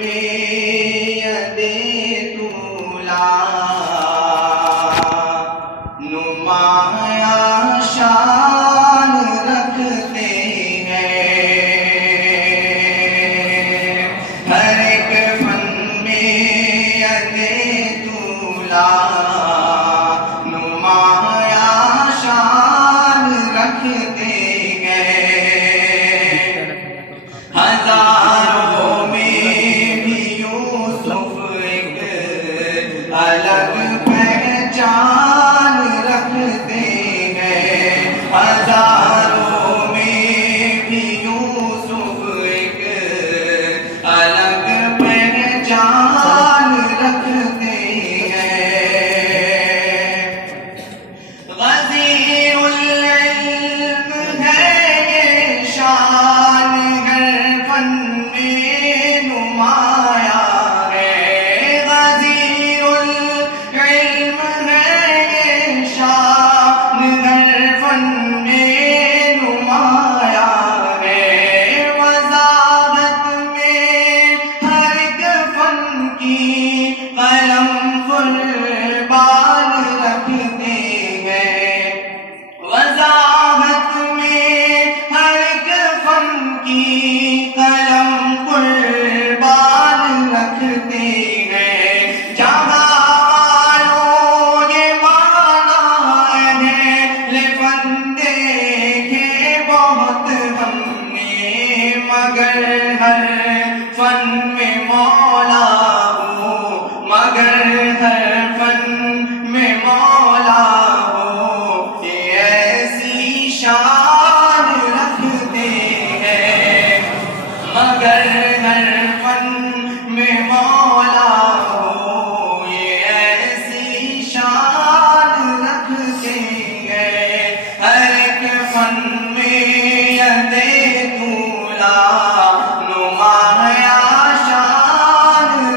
میں یدِ طولا نمایاں شان رکھتے ہیں، ہر ایک فن میں یدِ طولا نمایاں شان رکھتے ہیں، ہزاروں میں بھی یوسف ایک الگ پہچان رکھتے ہیں، ہزاروں میں بھی یوسف ایک الگ پہچان رکھتے ہیں، غزیر العلم ہے یہ شان گر فن میں نمایاں ہے، غزیر العلم ہے یہ شان گر فن میں نمایاں ہے، وضاحت میں ہر ایک فن کی قلم قربان رکھتے ہیں، وضاحت میں ہر ایک فن کی قلم قربان رکھتے ہیں، جہاں والوں یہ مانا ہے فن دیکھے بہت ہم نے، مگر ہر فن میں مولا ہو، مگر ہر فن میں مولا ہو، یہ ایسی شان رکھتے ہیں، مگر ہر فن میں مولا ہو، یہ ایسی شان رکھتے ہیں، ہر ایک فن میں یدِ طولا نمایاں شان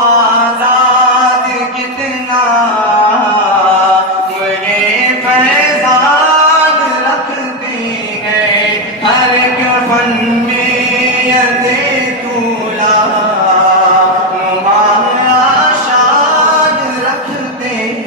آزاد کتنا یہ فیضان رکھتے ہیں، ہر ایک فن